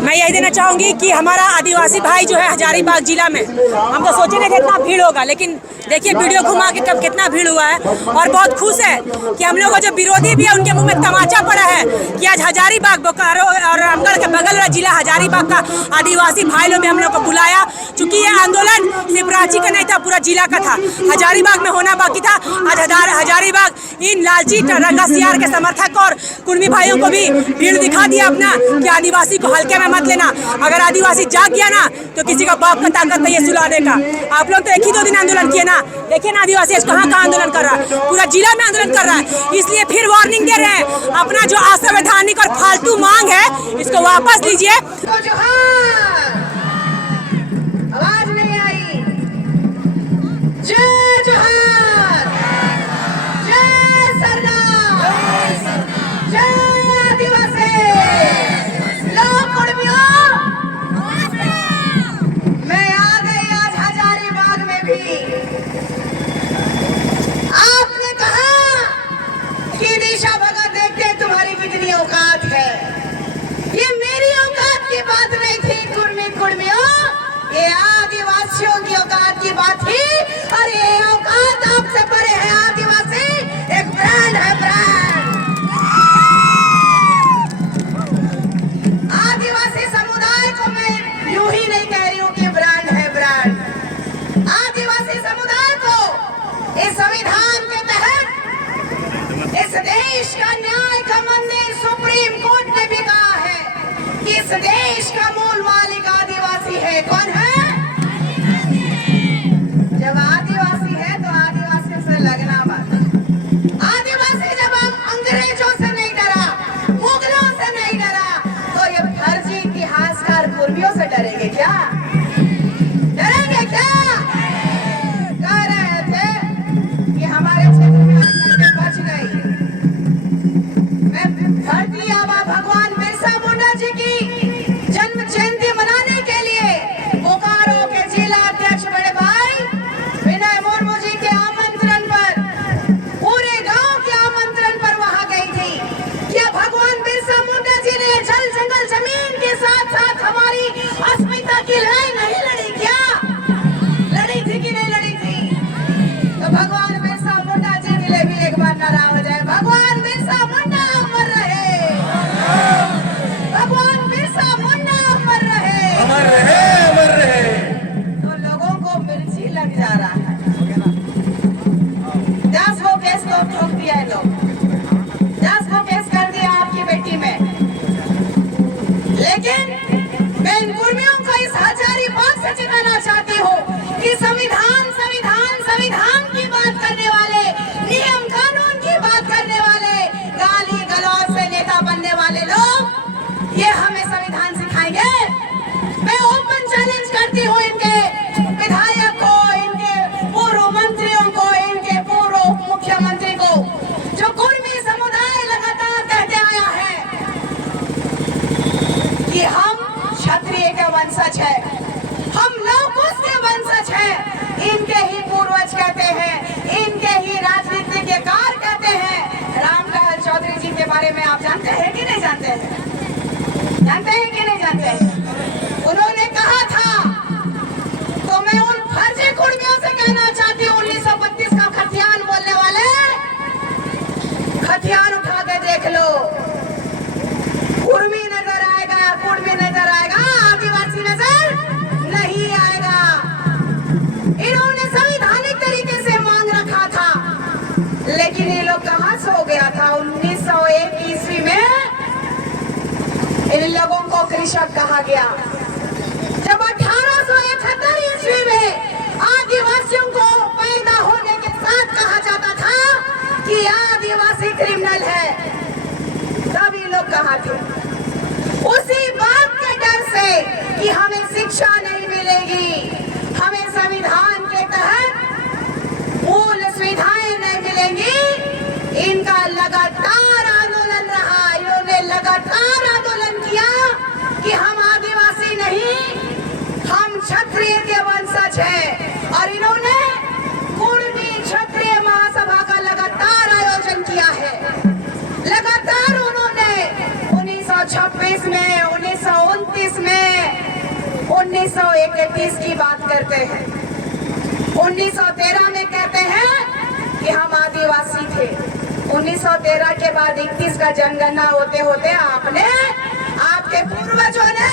मैं यही देना चाहूँगी कि हमारा आदिवासी भाई जो है हजारीबाग जिला में, हम तो सोचे नहीं थे इतना भीड़ होगा, लेकिन देखिए वीडियो घुमा के कब कितना भीड़ हुआ है। और बहुत खुश है कि हम लोग जो विरोधी भी है उनके मुंह में तमाचा पड़ा है कि आज हजारीबाग बोकारो और रामगढ़ के बगल वाला जिला हजारीबाग का आदिवासी भाई लोग ने हम लोग को बुलाया। चूंकि ये आंदोलन सिर्फ रांची का नहीं था, पूरा जिला का था, हजारीबाग में होना बाकी था। आज हजारीबाग इन लालची रंगसियार के समर्थक और कुर्मी भाइयों को भी भीड़ दिखा दिया अपना कि आदिवासी को हल्के में मत लेना। अगर आदिवासी जाग गया ना तो किसी का बाप का ताकत नहीं है सुलाने का। आप लोग तो एक ही 2 दिन आंदोलन किए ना, देखिए ना आदिवासी आज कहाँ आंदोलन कर रहा है, पूरा जिला में आंदोलन कर रहा है। इसलिए फिर वार्निंग दे रहे हैं, अपना जो असंवैधानिक और फालतू मांग है इसको वापस लीजिए। आवाज नहीं आई। जय जोहार, जय सरदार, जय आदिवासी लोग कुर्मियों। मैं आ गई आज हजारीबाग में भी। आपने कहा कि निशा भगत देखते तुम्हारी कितनी औकात है। ये मेरी औकात की बात नहीं थी कुर्मियों, ये आदिवासियों की औकात की बात थी। और ये औकात आपसे परे है। आदिवासी एक ब्रांड है, ब्रांड। आदिवासी समुदाय को मैं यूं ही नहीं कह रही हूं कि ब्रांड है, ब्रांड। आदिवासी समुदाय को इस संविधान के तहत इस देश का न्याय का मंदिर सुप्रीम कोर्ट ने भी कहा है कि इस देश का मूल मालिक आदिवासी है। कौन है? जब आदिवासी है तो आदिवासियों से लगना मत। आदिवासी जब अंग्रेजों से नहीं डरा, मुगलों से नहीं डरा, तो ये फर्जी इतिहासकार कुर्मियों से डरेंगे क्या? डरेंगे क्या? कह रहे थे कि हमारे क्षेत्र में आकर बच गई। मैं धरती आबा भगवान बिरसा मुंडा जी की जन्म जयंती मनाने के लिए बोकारो के जिला अध्यक्ष बड़े भाई विनय मुर्मू जी के आमंत्रण पर, पूरे गांव के आमंत्रण पर वहां गई थी। क्या भगवान बिरसा मुंडा जी ने जल जंगल जमीन के साथ साथ हमारी अस्मिता की लड़ाई नहीं लड़ी क्या? लड़ी थी कि नहीं लड़ी थी? तो भगवान बिरसा मुंडा जी के लिए भी एक बार नारा हो जाए, भगवान बिरसा मुंडा अमर रहे, भगवान बिरसा मुंडा अमर रहे, अमर रहे, अमर रहे। तो लोगों को मिर्ची लग जा रहा है। 10 वो केस तो ठोक दिया है लोग, 10 वो केस कर दिया आपकी बेटी में। लेकिन मैं इन कुर्मियों को इस हजारीबाग से चिताना चाहती हूँ कि संविधान संविधान संविधान की बात करने वाले, नियम कानून की बात करने वाले, गाली गलौज से नेता बनने वाले लोग ये हमें संविधान सिखाएंगे। मैं ओपन चैलेंज करती हूँ इनके विधायक को, इनके पूर्व मंत्रियों को, इनके पूर्व मुख्यमंत्री को, जो कुर्मी समुदाय लगातार कहते आया है कि हम क्षत्रिय के वंशज है, हम लौकुश के वंशज है। इनके ही पूर्वज कहते हैं, इनके ही राजनीतिज्ञकार कहते हैं। रामलाल चौधरी जी के बारे में आप जानते हैं कि नहीं जानते हैं? जानते हैं कि नहीं जानते हैं? उन्होंने कहा था, तो मैं उन फर्जी कुर्मियों से कहना चाहती हूँ, 1932 का खतियान बोलने वाले, खतियान उठा के देख लो, कुर्मी नजर आएगा, कुर्मी नजर आएगा, आदिवासी नजर नहीं आएगा। इन्होंने संवैधानिक तरीके से मांग रखा था, लेकिन ये लोग कहाँ सो गया था? 1901 ईस्वी में इन लोगों को कृषक कहा गया। जब 1871 ईस्वी में आदिवासियों को पैदा होने के साथ कहा जाता था कि आदिवासी क्रिमिनल है, तब ये लोग कहाँ थे? उसी बात के डर से कि हमें शिक्षा नहीं मिलेगी, हमें संविधान के तहत मूल सुविधाएं नहीं मिलेंगी, इनका लगातार आंदोलन रहा। इन्होंने लगातार आंदोलन किया कि हम आदिवासी नहीं, हम क्षत्रिय के वंशज हैं। और इन्होंने कुर्मी क्षत्रिय महासभा का लगातार आयोजन किया है। लगातार उन्होंने 1926 में, 19 1931 में 1931 की बात करते हैं। 1913 में कहते हैं कि हम आदिवासी थे। 1913 के बाद 21 का जनगणना होते होते आपके पूर्वजों ने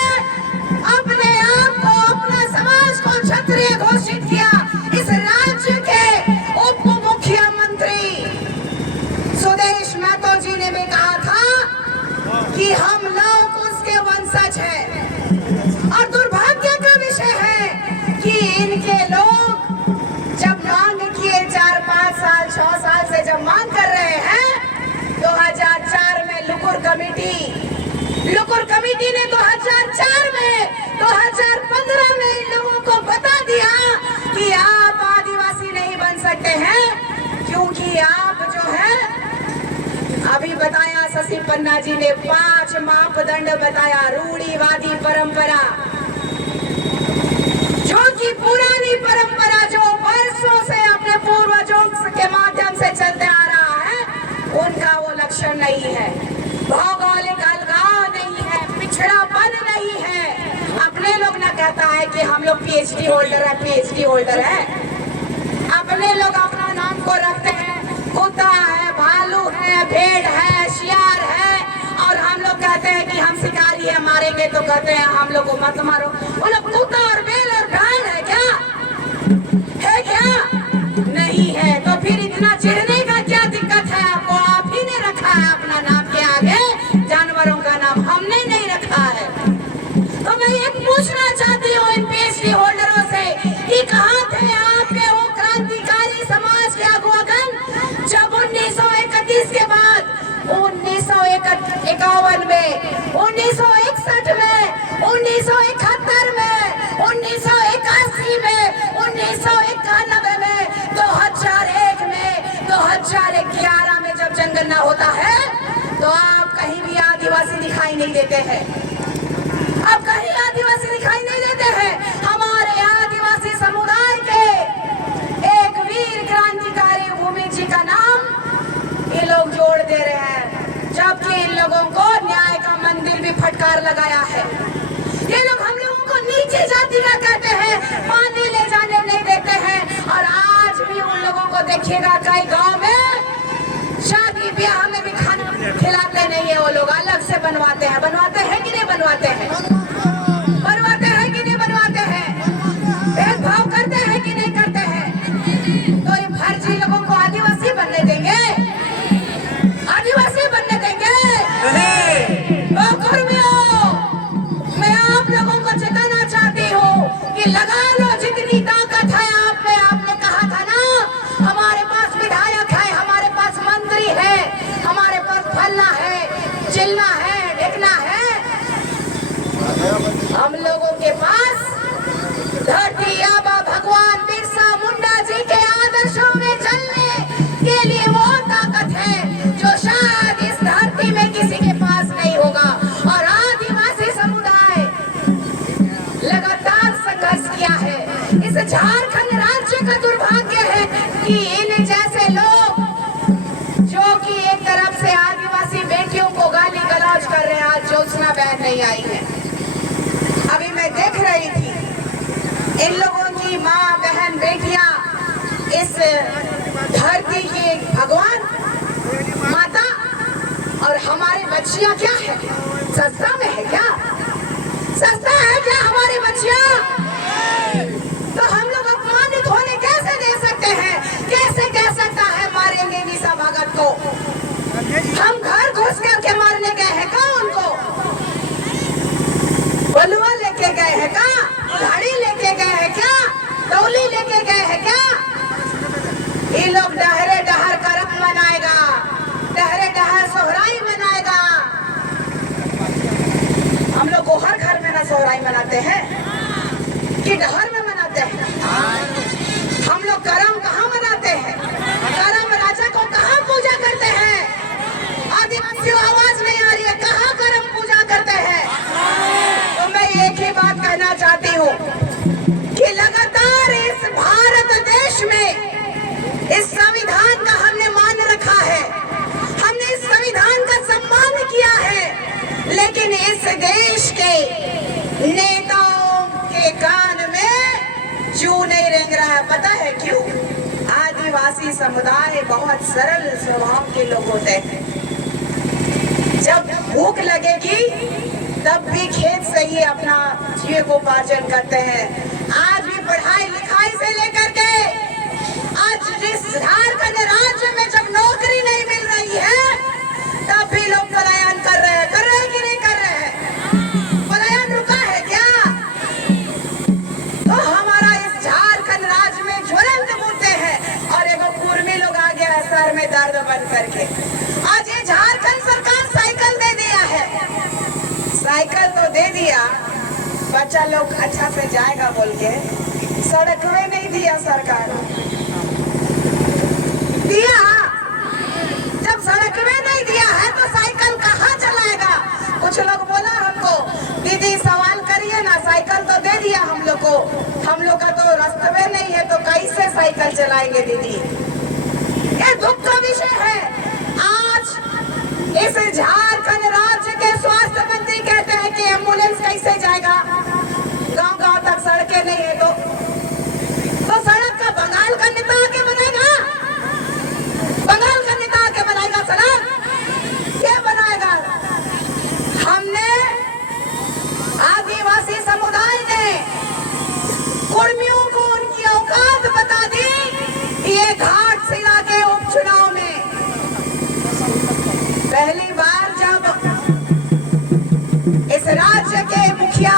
अपने आप को, अपना समाज को क्षत्रिय घोषित किया। इस राज्य के उप मुख्यमंत्री सुदेश महतो जी ने भी कहा था कि हम लोग उसके वंशज हैं। और दुर्भाग्य का विषय है कि इनके लोग जब मांग किए 4, 5 साल, 6 साल से जब मांग कर रहे हैं, 2004 में लुकुर कमेटी ने 2004 में, 2015 में इन लोगों को बता दिया कि आप आदिवासी नहीं बन सकते हैं, क्योंकि आप जो है, अभी बताया शशि पन्ना जी ने 5 मापदंड बताया। रूढ़िवादी परंपरा, जो कि पुरानी परंपरा जो वर्षों से अपने पूर्वजों के माध्यम से चलते आ रहा है, उनका वो लक्षण नहीं है। भौगोलिक अलगाव नहीं है, पिछड़ापन नहीं है। अपने लोग ना कहता है कि हम लोग पीएचडी होल्डर है। अपने लोग अपना नाम को रखते हैं, कुत्ता है, भालू है, भेड़ है, शियार है, और हम लोग कहते हैं कि हम शिकारी है, मारेंगे तो कहते हैं हम लोग को मत मारो। वो लोग कुत्ता और बैल और गाय है क्या? नहीं है। तो फिर इतना चिढ़ने का क्या दिक्कत है आपको? आप ही ने रखा है अपना नाम के आगे जानवरों का नाम, हमने नहीं रखा है। तो मैं ये पूछना चाहती हूँ इन पीएचडी होल्डरों से कि कहाँ थे आपके वो क्रांतिकारी समाज के अगुवागण जब 1931 के बाद 1951 में, 1961 में, 1971 में, 1981 में, 1991 में, 2001 में, 2011 में जब जनगणना होता है तो आप कहीं भी आदिवासी दिखाई नहीं देते हैं। अब कहीं आदिवासी दिखाई नहीं देते हैं। हमारे आदिवासी समुदाय के एक वीर क्रांतिकारी भूमि जी का नाम ये लोग जोड़ दे रहे हैं, जबकि इन लोगों को न्याय का मंदिर भी फटकार लगाया है। ये लोग हम लोगों को नीचे जाति का कहते हैं, पानी ले जाने नहीं देते हैं। और आज भी उन लोगों को देखिएगा कई गांव में शादी ब्याह में भी खाना खिलाते नहीं है। वो लोग अलग से बनवाते हैं कि नहीं बनवाते हैं? बनवाते हैं कि नहीं बनवाते हैं? भेदभाव करते हैं कि नहीं करते हैं? तो ये फर्जी लोगों को आदिवासी बनने देंगे? आदिवासी बनने देंगे? मैं आप लोगों को चेताना चाहती हूँ कि लगा लो जितनी ताकत है आप में। आपने कहा था ना, हमारे पास विधायक है, हमारे पास मंत्री है, हमारे पास फलना है, चिल्ला है, ढिकना है। हम लोगों के पास धरती आबा भगवान बिरसा मुंडा जी के आदर्शों में चलने के लिए वो ताकत है जो शायद इस धरती में किसी के पास नहीं होगा। और आदिवासी समुदाय लगातार संघर्ष किया है। इस झारखंड राज्य का दुर्भाग्य है कि इन जैसे लोग जो कि एक तरफ से आदिवासी बेटियों को गाली गलौज कर रहे हैं, आज ज्योत्सना बहन नहीं आई है। अभी मैं देख रही थी इन लोगों की माँ, बहन, बेटियां इस धरती की भगवान माता, और हमारी बच्चियां क्या है? सस्ता में है क्या? सस्ता है क्या हमारी बच्चियां? तो हम लोग अपमानित होने कैसे दे सकते हैं? कैसे कह सकता है मारेंगे निशा भगत को? हम घर घुस करके मारने गए हैं क्या उनको? बलुआ लेके गए हैं क्या? घड़ी लेके गए हैं क्या? डोली लेके गए हैं क्या? ये लोग डहरे डहर करम मनाएगा, डहरे डहर सोहराई मनाएगा। हम लोग को हर घर में ना सोहराई मनाते हैं कि डहर में मनाते हैं? हम लोग करम कहाँ मनाते हैं? करम राजा को कहाँ पूजा करते हैं? आदिवासियों आवाज नहीं आ रही है, कहाँ करम पूजा करते हैं? तो मैं एक ही बात कहना चाहती हूँ कि लगातार इस भारत देश में इस संविधान का हमने मान रखा है, हमने इस संविधान का सम्मान किया है, लेकिन इस देश के नेताओं के कान में जू नहीं रेंग रहा है। पता है क्यों? आदिवासी समुदाय बहुत सरल स्वभाव के लोग होते हैं। जब भूख लगेगी तब भी खेत से ही अपना जीविकोपार्जन करते हैं। आज भी पढ़ाई लिखाई से लेकर के आज जिस झारखंड राज्य में जब नौकरी नहीं मिल रही है तब भी लोग पलायन कर रहे हैं कि नहीं कर रहे हैं? पलायन रुका है क्या? तो हमारा इस झारखंड राज्य में ज्वलंत मुद्दे हैं और एगो कुर्मी लोग आ गया है सर में दर्द बन करके। आज ये झारखंड सरकार साइकिल दे दिया है, साइकिल तो दे दिया, बच्चा लोग अच्छा से जाएगा बोल के सड़क में नहीं दिया सरकार। दिया जब सड़क में नहीं दिया है तो साइकिल कहाँ चलाएगा? कुछ लोग बोला हमको, दीदी सवाल करिए ना, साइकिल तो दे दिया हम लोग को, हम लोग का तो रास्ते में नहीं है तो कैसे साइकिल चलाएंगे दीदी? ये दुख का विषय है। आज इस झारखंड राज्य के स्वास्थ्य मंत्री कहते हैं कि एम्बुलेंस कैसे जाएगा? गांव-गांव तक सड़कें नहीं है तो सड़क का बंगाल का नेता आके बनाएगा? बंगाल का नेता आके बनाएगा सड़क? क्या बनाएगा? हमने आदिवासी समुदाय ने कुर्मियों को उनकी औकात बता दी। ये घाटशिला के उपचुनाव में पहली बार जब इस राज्य के मुखिया,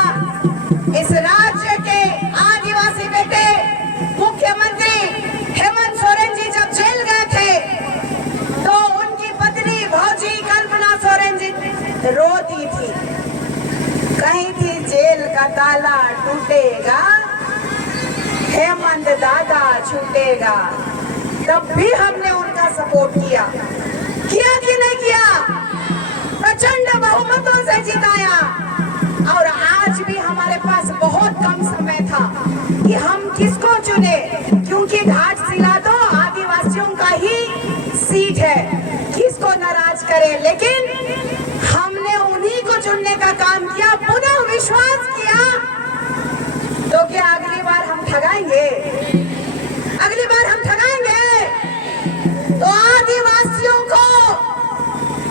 इस राज्य के आदिवासी बेटे मुख्यमंत्री हेमंत सोरेन जी जब जेल गए थे तो उनकी पत्नी भौजी कल्पना सोरेन जी रोती थी, कहीं थी जेल का ताला टूटेगा, हेमंत दादा छूटेगा। तब भी हमने उनका सपोर्ट किया कि नहीं किया? प्रचंड बहुमतों से जिताया। और आज भी हमारे पास बहुत कम समय था कि हम किसको चुने, क्योंकि घाटशिला तो आदिवासियों का ही सीट है, किसको नाराज करें। लेकिन हमने उन्हीं को चुनने का काम किया, पुनः विश्वास किया। तो क्या अगली बार हम ठगाएंगे? अगली बार हम ठगाएंगे तो आदिवासियों को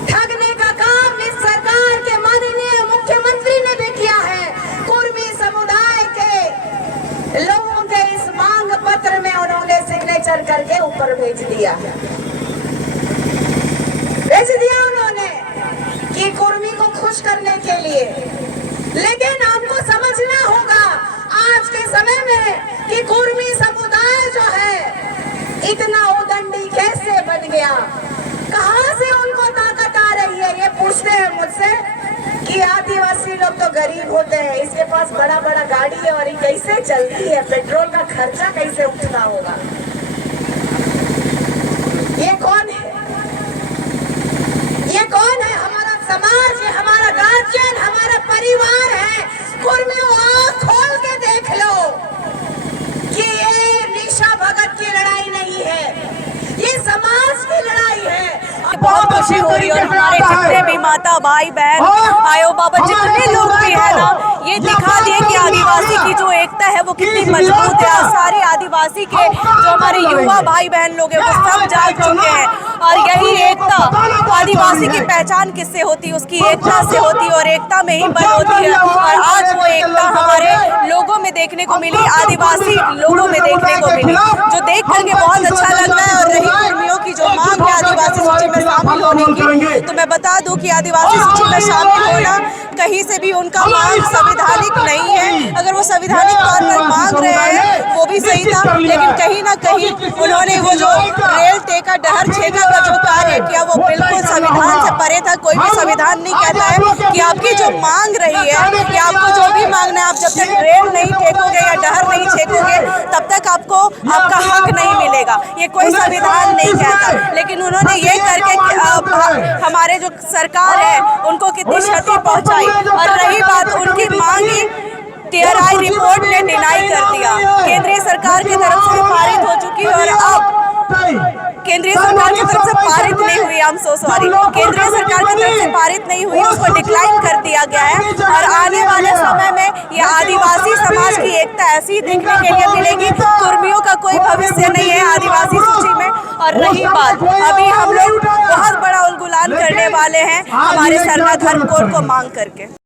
ठगने का काम इस सरकार के माननीय मुख्यमंत्री ने भी किया है। कुर्मी समुदाय के लोगों के इस मांग पत्र में उन्होंने सिग्नेचर करके ऊपर भेज दिया उन्होंने कि कुर्मी को खुश करने के लिए। लेकिन आपको समझना होगा आज के समय में कि कुर्मी समुदाय जो है इतना उदंडी कैसे बन गया, कहां से उनको ताकत आ रही है? ये पूछते हैं मुझसे कि आदिवासी लोग तो गरीब होते हैं, इसके पास बड़ा बड़ा गाड़ी है और ये कैसे चलती है, पेट्रोल का खर्चा कैसे उठता होगा? ये कौन है? ये कौन है? हमारा समाज, ये हमारा गार्जियन, हमारा परिवार है। कुर्मियों आँख खोल के देख लो कि ये निशा भगत की लड़ाई नहीं है, ये समाज की लड़ाई है। बहुत खुशी हो रही है और हमारे जितने भी माता भाई बहन आयो बाबा जितने लोग भी है ना, ये दिखा दिए कि आदिवासी की जो एकता है वो कितनी मजबूत है। सारे आदिवासी के जो हमारे युवा भाई बहन लोग हैं वो सब जाग चुके हैं और यही एकता, आदिवासी की पहचान किससे होती है? उसकी एकता से होती है और एकता में ही बल होती है। और आज वो एकता हमारे लोगों में देखने को मिली, आदिवासी लोगों में देखने को मिली, जो देख करके बहुत अच्छा लग रहा है। और रही कुर्मियों की जो मांग है आदिवासी सूची में शामिल होने की, तो मैं बता दूं कि आदिवासी सूची में शामिल होना कहीं से भी उनका मांग संवैधानिक नहीं है। अगर वो संवैधानिक तौर पर मांग रहे हैं वो भी सही था, लेकिन कहीं ना कहीं उन्होंने वो जो रेल टेका डहर छेका का जो कार्य किया वो बिल्कुल संविधान से परे था। कोई भी संविधान नहीं कहता है कि आपकी जो मांग रही है कि आपको जो भी मांगना है, आप जब तक रेल नहीं टेकोगे या डहर नहीं छेकोगे तब तक आपको आपका हक नहीं मिलेगा, ये कोई संविधान नहीं कहता। लेकिन उन्होंने ये करके हमारे जो सरकार है उनको कितनी क्षति पहुंचाई। और रही बात उनकी मांगी, TRI रिपोर्ट ने डिनाई कर दिया, केंद्रीय सरकार की तरफ से पारित हो चुकी है और अब केंद्रीय सरकार की तरफ से पारित नहीं हुई, आई एम सो सॉरी, केंद्रीय सरकार की तरफ से पारित नहीं हुई, उसको डिक्लाइन कर दिया गया है। और आने वाले समय में ऐसी ही देखने के लिए मिलेगी। कुर्मियों का कोई भविष्य नहीं है आदिवासी सूची में। और रही बात, अभी हम लोग बहुत बड़ा उलगुलान करने वाले हैं हमारे सरना धर्म कोड को मांग करके।